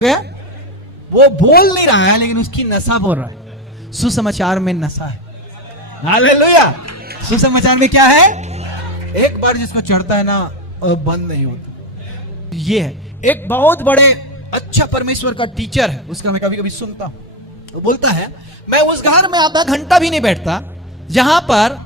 वो बोल नहीं रहा है लेकिन उसकी नशा बोल रहा है। सुसमाचार में नशा है। हालेलुया। सुसमाचार में क्या है? एक बार जिसको चढ़ता है ना बंद नहीं होता। ये है एक बहुत बड़े अच्छा परमेश्वर का टीचर है, उसका मैं कभी कभी सुनता हूं। वो बोलता है मैं उस घर में आधा घंटा भी नहीं बैठता जहां पर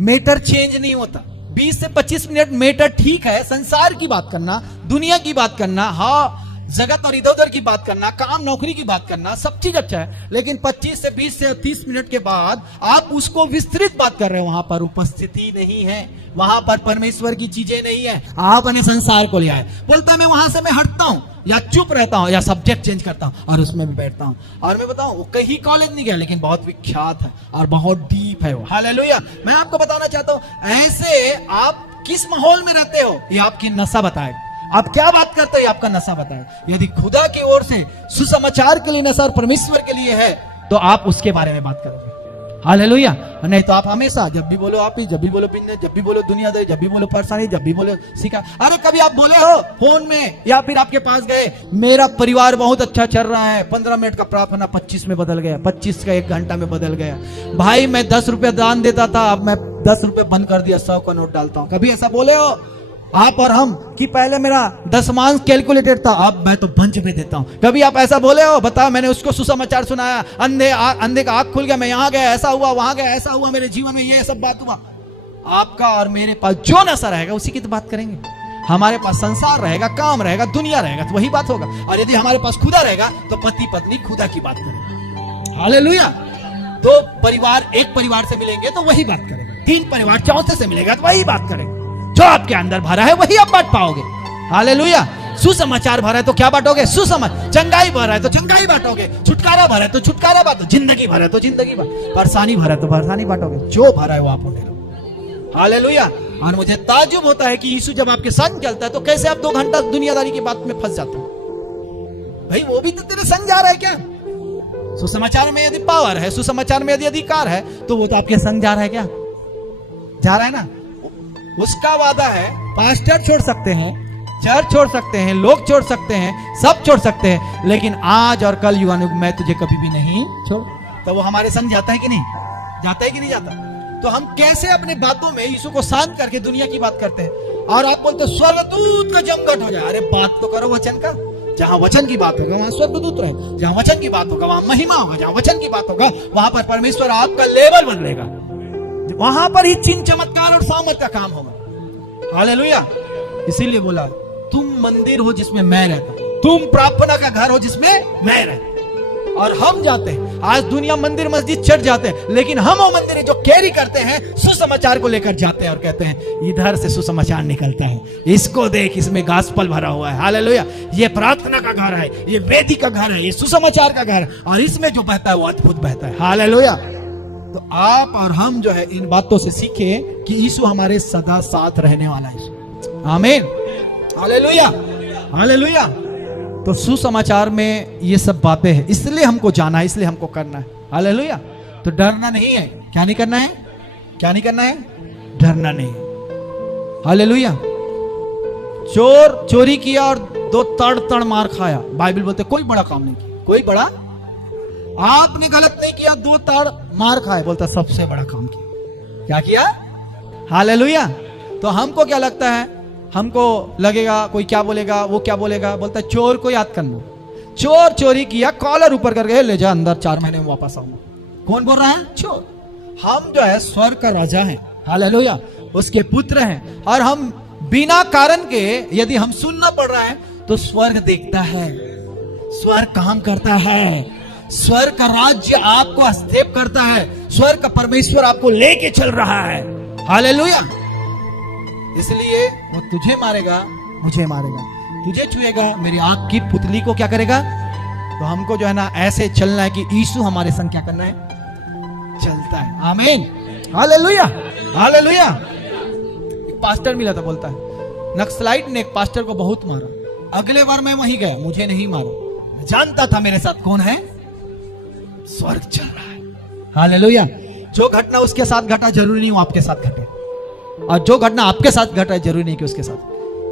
मीटर चेंज नहीं होता। 20 से 25 मिनट मीटर ठीक है, संसार की बात करना, दुनिया की बात करना, हाँ जगत और इधर उधर की बात करना, काम नौकरी की बात करना, सब चीज अच्छा है, लेकिन 25 से 20 से 30 मिनट के बाद आप उसको विस्तृत बात कर रहे हो, वहां पर उपस्थिति नहीं है, वहां पर परमेश्वर की चीजें नहीं है, आपने संसार को लिया है। बोलता है मैं वहां से मैं हटता हूं या चुप रहता हूं या सब्जेक्ट चेंज करता हूं और उसमें भी बैठता हूं। और मैं बताऊं वो कहीं कॉलेज नहीं गया लेकिन बहुत विख्यात है और बहुत डीप है वो। हालेलुया। मैं आपको बताना चाहता हूं ऐसे आप किस माहौल में रहते हो ये आपकी नशा बताएगा। आप क्या बात करते हो ये आपका नशा बताएगा। यदि खुदा की ओर से सुसमाचार के लिए नशा और परमेश्वर के लिए है तो आप उसके बारे में बात करोगे। हालेलुया। नहीं तो आप हमेशा जब भी बोलो आप ही, जब भी बोलो बिजनेस, जब भी बोलो दुनियादारी, जब भी बोलो परेशानी, जब भी बोलो सिखा। अरे कभी आप बोले हो फोन में या फिर आपके पास गए मेरा परिवार बहुत अच्छा चल रहा है, 15 मिनट का प्रार्थना 25 में बदल गया, 25 का 1 घंटा में बदल गया। भाई मैं 10 रुपया दान देता था, अब मैं 10 रुपये बंद कर दिया, 100 का नोट डालता हूं। कभी ऐसा बोले हो आप और हम कि पहले मेरा दशमांश कैलकुलेटेड था, अब मैं तो बंच पे देता हूं। कभी आप ऐसा बोले हो? बताओ मैंने उसको सुसमाचार सुनाया, अंधे का आंख खुल गया, मैं यहां गया ऐसा हुआ, वहां गया ऐसा हुआ, मेरे जीवन में ये सब बात हुआ। आपका और मेरे पास जो नशा रहेगा उसी की तो बात करेंगे। हमारे पास संसार रहेगा, काम रहेगा, दुनिया रहेगा तो वही बात होगा। और यदि हमारे पास खुदा रहेगा तो पति पत्नी खुदा की बात करेंगे। हालेलुया। 2 परिवार एक परिवार से मिलेंगे तो वही बात करेंगे, 3 परिवार चौथे से मिलेगा तो वही बात करेंगे। जो आपके अंदर भरा है वही आप बांट पाओगे। हालेलुया। सुसमाचार भरा है तो क्या बांटोगे? सुसमाचार। चंगाई भरा है तो चंगाई बांटोगे, छुटकारा भरा है तो छुटकारा बांटो, जिंदगी भरा है तो जिंदगी बांटो, परेशानी भरा है तो परेशानी बांटोगे। जो भरा है वो आप उन्हें। हालेलुया। और मुझे ताज्जुब होता है कि यीशु जब आपके संग चलता है तो कैसे आप 2 घंटा दुनियादारी की बात में फंस जाते हो। भाई वो भी तो तेरे संग जा रहा है क्या? सुसमाचार में यदि पावर है, सुसमाचार में यदि अधिकार है तो वो तो आपके संग जा रहा है क्या? जा रहा है ना। उसका वादा है पास्टर छोड़ सकते हैं, चर्च छोड़ सकते हैं, लोग छोड़ सकते हैं, सब छोड़ सकते हैं, लेकिन आज और कल युगानुग मैं तुझे कभी भी नहीं छोड़। तो वो हमारे संग जाता है कि नहीं? जाता है कि नहीं जाता? तो हम कैसे अपने बातों में यीशु को शांत करके दुनिया की बात करते हैं और आप बोलते हो स्वर्गदूत का जमघट हो जाए। अरे बात तो करो वचन का। जहां वचन की बात होगा वहां स्वर्गदूत रहे, जहां वचन की बात होगा वहां महिमा होगा, जहां वचन की बात होगा वहां पर परमेश्वर आपका लेवल बदलेगा, वहां पर ही चिन्ह चमत्कार और सामर्थ का काम होगा। हालेलुया। इसीलिए बोला तुम मंदिर हो जिसमें मैं रहता हूं, तुम प्रार्थना का घर हो जिसमें मैं रहता हूं। और हम जाते हैं, आज दुनिया मंदिर मस्जिद चढ़ जाते हैं, लेकिन हम वो मंदिर है जो कैरी करते हैं, सुसमाचार को लेकर जाते हैं और कहते हैं इधर से सुसमाचार निकलता है, इसको देख इसमें गास्पल भरा हुआ है। हालेलुया। ये प्रार्थना का घर है, ये वेदी का घर है, ये सुसमाचार का घर है और इसमें जो बहता है वो अद्भुत बहता है। हालेलुया। तो आप और हम जो है इन बातों से सीखे कि यीशु हमारे सदा साथ रहने वाला है। आमीन। हालेलुया। हालेलुया। तो सुसमाचार में ये सब बातें हैं, इसलिए हमको जाना है, इसलिए हमको करना है। हालेलुया। तो डरना नहीं है। क्या नहीं करना है? क्या नहीं करना है? डरना नहीं। हालेलुया। चोर चोरी किया और 2 तड़ मार खाया, बाइबल बोलते कोई बड़ा काम नहीं किया, कोई बड़ा आपने गलत नहीं किया, 2 ताड़ मार खाए, बोलता सबसे बड़ा काम किया। क्या किया? हालेलुया। तो हमको क्या लगता है? हमको लगेगा कोई क्या बोलेगा, वो क्या बोलेगा, बोलता चोर को याद करना। चोर चोरी किया, कॉलर ऊपर करके ले जा अंदर, 4 महीने में वापस आऊंगा। कौन बोल रहा है? चोर। हम जो है स्वर्ग का राजा है। हालेलुया। उसके पुत्र हैं और हम बिना कारण के यदि हम सुनना पड़ रहा है तो स्वर्ग देखता है, स्वर्ग काम करता है, स्वर्ग का राज्य आपको हस्तक्षेप करता है, स्वर्ग का परमेश्वर आपको लेके चल रहा है। हालेलुया। इसलिए वो तुझे मारेगा, मुझे मारेगा, तुझे छुएगा, मेरी आंख की पुतली को क्या करेगा। तो हमको जो है ना ऐसे चलना है कि यीशु हमारे संग क्या करना है? चलता है। आमीन। हालेलुया। हालेलुया। एक पास्टर मिला था, बोलता है नक्सलाइट ने एक पास्टर को बहुत मारा, अगले बार मैं वहीं गया, मुझे नहीं मारा, जानता था मेरे साथ कौन है, स्वर्ग चल रहा है। हालेलुया। जो घटना उसके साथ घटा जरूरी नहीं वो आपके साथ घटे, और जो घटना आपके साथ घटा है जरूरी नहीं कि उसके साथ।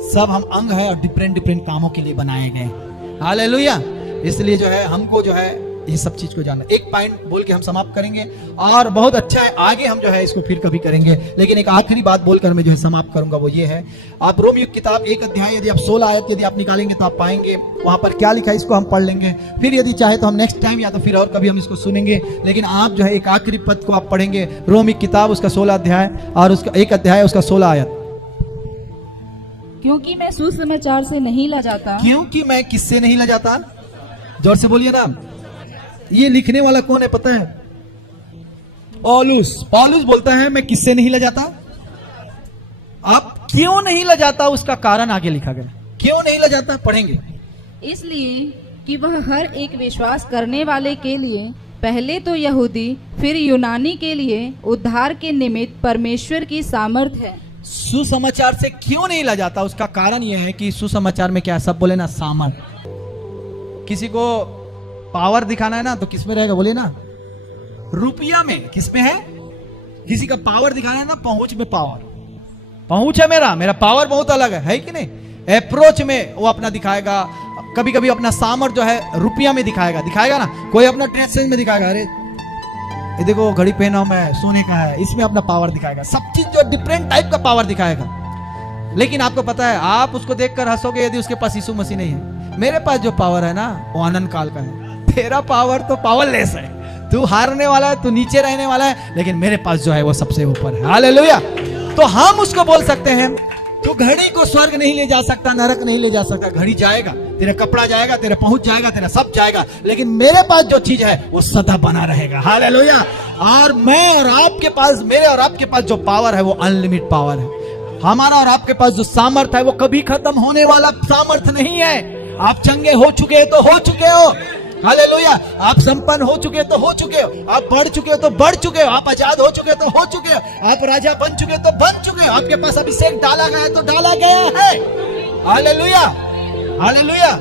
सब हम अंग है और डिफरेंट कामों के लिए बनाए गए। हालेलुया। इसलिए जो है हमको जो है ये सब चीज को जानना। एक पॉइंट बोल के हम समाप्त करेंगे और बहुत अच्छा है, आगे हम जो है इसको फिर कभी करेंगे, लेकिन एक आखिरी बात बोलकर मैं जो है समाप्त करूंगा, वो ये है, आप रोमियो की किताब 1 अध्याय यदि आप 16 आयत यदि आप निकालेंगे तो आप पाएंगे वहां पर क्या लिखा है, इसको हम पढ़ लेंगे, फिर यदि चाहे तो हम नेक्स्ट टाइम या तो फिर और कभी हम इसको सुनेंगे, लेकिन आप जो है एक आखिरी पद को आप पढ़ेंगे, रोमियो किताब उसका 16 अध्याय और उसका 1 अध्याय उसका 16 आयत। क्योंकि मैं सुसमाचार से नहीं लजाता। क्योंकि मैं किससे नहीं लजाता? जोर से बोलिए ना। ये लिखने वाला कौन है पता है? पौलुस। पौलुस बोलता है मैं किससे नहीं लजाता। आप क्यों नहीं लजाता उसका कारण आगे लिखा गया, क्यों नहीं लजाता, पढ़ेंगे। इसलिए कि वह हर एक विश्वास करने वाले के लिए पहले तो यहूदी फिर यूनानी के लिए उद्धार के निमित्त परमेश्वर की सामर्थ है। सुसमाचार से क्यों नहीं लजाता, उसका कारण यह है कि सुसमाचार में क्या है, सब बोले ना सामर्थ। किसी को पावर दिखाना है ना तो किस में रहेगा, बोले ना रुपया में। किस में है? किसी का पावर दिखाना है ना, पहुंच में पावर। पहुंच है मेरा पावर बहुत अलग है कि नहीं। अप्रोच में वो अपना दिखाएगा, कभी कभी अपना सामर्थ जो है रुपया में दिखाएगा ना। कोई अपना ड्रेस सेंस में दिखाएगा, अरे ये देखो घड़ी पहना मैं सोने का है, इसमें अपना पावर दिखाएगा। सब चीज जो डिफरेंट टाइप का पावर दिखाएगा। लेकिन आपको पता है आप उसको देखकर हंसोगे यदि उसके पास यीशु मसीह नहीं है। मेरे पास जो पावर है ना वो अनंत काल का है, तेरा पावर तो पावरलेस है, तू हारने वाला है, तू नीचे रहने वाला है, लेकिन मेरे पास जो है वो सबसे ऊपर है। हालेलुया। तो हम उसको बोल सकते हैं तू घड़ी को स्वर्ग नहीं ले जा सकता, नरक नहीं ले जा सकता। घड़ी जाएगा, तेरा कपड़ा जाएगा, तेरा पहुंच जाएगा, तेरा सब जाएगा, लेकिन मेरे पास जो चीज है वो सदा बना रहेगा। हालेलुया। और मैं और आपके पास, मेरे और आपके पास जो पावर है वो अनलिमिटेड पावर है। हमारा और आपके पास जो सामर्थ है वो कभी खत्म होने वाला सामर्थ नहीं है। आप चंगे हो चुके हैं तो हो चुके हो, हालेलुया। आप संपन्न हो चुके तो हो चुके हो, आप बढ़ चुके हो तो बढ़ चुके हो, आप आजाद हो चुके तो हो चुके हो, आप राजा बन चुके तो बन चुके हो, आपके पास अभिषेक डाला गया है तो डाला गया है। Hallelujah, hallelujah.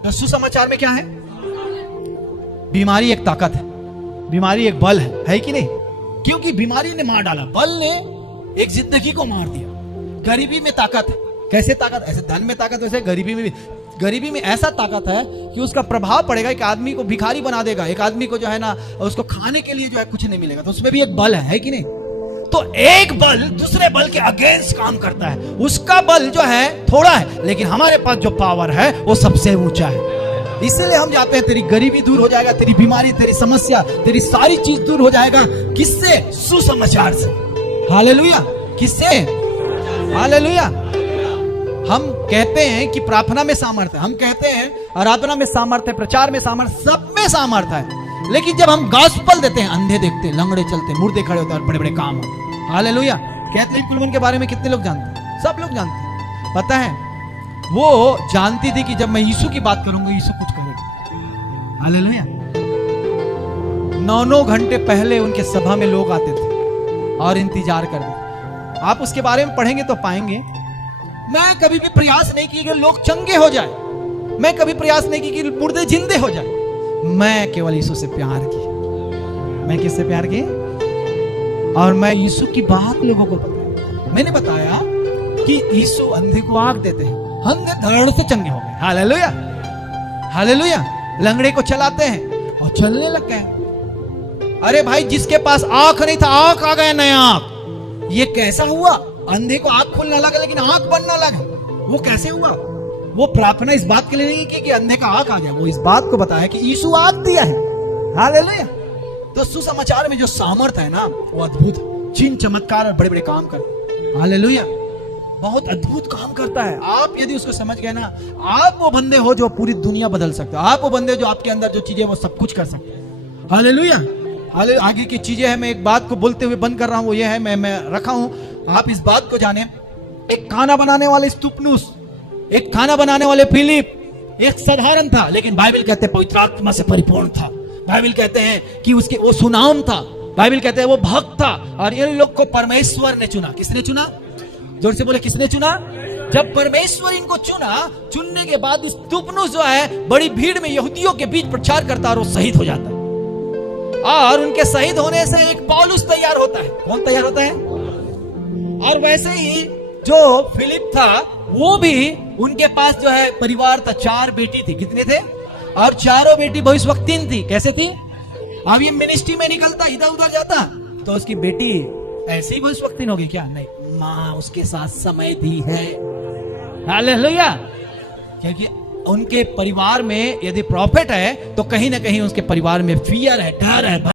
तो सुसमाचार में क्या है? बीमारी एक ताकत है, बीमारी एक बल है कि नहीं? क्योंकि बीमारी ने मार डाला, बल ने एक जिंदगी को मार दिया। गरीबी में ताकत है, कैसे ताकत? ऐसे धन में ताकत, वैसे गरीबी में भी। गरीबी में ऐसा ताकत है कि उसका प्रभाव पड़ेगा, एक आदमी को भिखारी बना देगा, एक आदमी को जो है ना उसको खाने के लिए जो है कुछ नहीं मिलेगा, तो उसमें भी एक बल है कि नहीं? तो एक बल दूसरे बल के अगेंस्ट काम करता है। उसका बल जो है थोड़ा है, लेकिन हमारे पास जो पावर है वो सबसे ऊंचा है। इसलिए हम जाते हैं, तेरी गरीबी दूर हो जाएगा, तेरी बीमारी, तेरी समस्या, तेरी सारी चीज दूर हो जाएगा। किससे? सुसमाचार से। हालेलुया। किससे? हालेलुया। हम कहते हैं कि प्रार्थना में सामर्थ्य है, हम कहते हैं आराधना में सामर्थ्य है, प्रचार में सामर्थ्य, सब में सामर्थ्य है, लेकिन जब हम गॉस्पेल देते हैं, अंधे देखते, लंगड़े चलते, मुर्दे खड़े होते हैं और बड़े बड़े काम होते। हालेलुया। कैथलीन कुलमन के बारे में कितने लोग जानते हैं? सब लोग जानते हैं। पता है वो जानती थी कि जब मैं यीशु की बात करूंगा यीशु कुछ करेगा। हालेलुया। 9 घंटे पहले उनके सभा में लोग आते थे और इंतजार करते। आप उसके बारे में पढ़ेंगे तो पाएंगे। मैं कभी भी प्रयास नहीं की कि लोग चंगे हो जाए, मैं कभी प्रयास नहीं की कि मुर्दे जिंदे हो जाए। मैं केवल यीशु से प्यार की। मैं किससे प्यार की? और मैं यीशु की बात लोगों को बताया। मैंने बताया कि यीशु अंधे को आंख देते हैं, अंधे धड़ से चंगे हो गए। Hallelujah, hallelujah. लंगड़े को चलाते हैं और चलने लग गए। अरे भाई, जिसके पास आंख नहीं था आंख आ गया, नया आंख। ये कैसा हुआ? अंधे को आंख खुलने लगा लेकिन आंख बनना लगा। वो कैसे हुआ? वो प्रार्थना इस बात के लिए नहीं की कि अंधे का आंख आ गया, वो इस बात को बताया कि यीशु आंख दिया है। हालेलुया। तो सुसमाचार में जो सामर्थ है ना वो अद्भुत, चिन्ह चमत्कार और बड़े बड़े काम करता। हालेलुया। बहुत अद्भुत काम करता है। आप यदि उसको समझ गए ना, आप वो बंदे हो जो पूरी दुनिया बदल सकते हो। आप वो बंदे जो आपके अंदर जो चीजें वो सब कुछ कर सकते हैं। हालेलुया। आगे की चीजें है, मैं एक बात को बोलते हुए बंद कर रहा हूं, वो ये है, मैं रखा हूं, आप इस बात को जाने। एक खाना बनाने वाले स्तुपनुस, एक खाना बनाने वाले फिलिप, एक साधारण था, लेकिन बाइबल कहते हैं पवित्र आत्मा से परिपूर्ण था। बाइबल कहते हैं कि उसके वो सुनाम था, बाइबल कहते हैं वो भक्त था। और इन लोग को परमेश्वर ने चुना। किसने चुना? जोर से बोले, किसने चुना? जब परमेश्वर इनको चुना, चुनने के बाद स्तुपनुस जो है बड़ी भीड़ में यहूदियों के बीच प्रचार करता और वो शहीद हो जाता है। और उनके शहीद होने से एक पौलुस तैयार होता है। कौन तैयार होता है? और वैसे ही जो फिलिप था वो भी उनके पास जो है परिवार था, 4 बेटी थी। कितने थे? और चारों बेटी भविष्यवक्तिन थी। कैसे थी? अब ये मिनिस्ट्री में निकलता, इधर उधर जाता, तो उसकी बेटी ऐसे ही भविष्यवक्तिन होगी क्या? नहीं, माँ उसके साथ समय दी है। हालेलुया। क्योंकि उनके परिवार में यदि प्रॉफिट है तो कहीं ना कहीं उसके परिवार में फियर है, डर है,